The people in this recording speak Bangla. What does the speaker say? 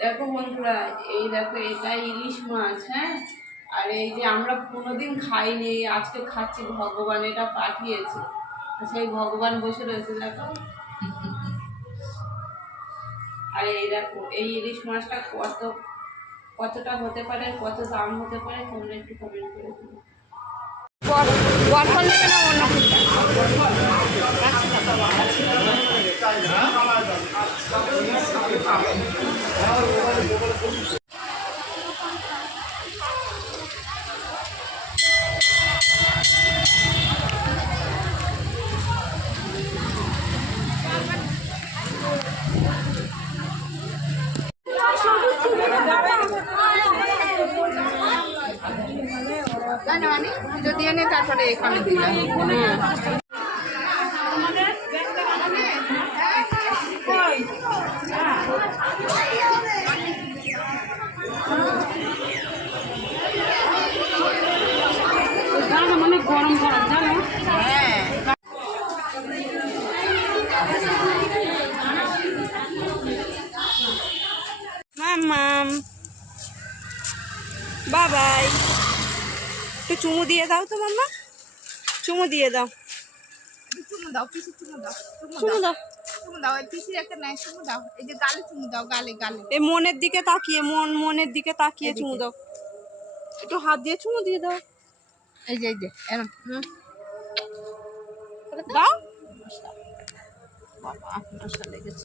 দেখো বন্ধুরা, এই দেখো এটা ইলিশ মাছ। হ্যাঁ, আর এই যে আমরা কোনোদিন খাইনি, আজকে খাচ্ছি, ভগবান এটা পাঠিয়েছে। সেই ভগবান বসে রয়েছে দেখো। আর এই দেখো এই ইলিশ মাছটা কতটা হতে পারে, কত দাম হতে পারে, তোমরা একটু কমেন্ট করে দিও। পুজো দিয়ে নে, তারপরে এখানে দিলাম। মানে গরম গরম জানো। হ্যাঁ, মাম বাবাই, একটু চুমু দিয়ে দাও তো মাম্মা, চুমু দিয়ে দাও, চুমু দাও পিসি, চুমু দাও, চুমু দাও, চুমু দাও। এই পিসির একটা নাই, চুমু দাও। এই যে গালে চুমু দাও, গালে গালে। এই মনের দিকে তাকিয়ে, মনের দিকে তাকিয়ে চুমু দাও, একটু হাত দিয়ে চুমু দিয়ে দাও। এই যে এরকম দাও। বাবা, আপনার লেগেছে।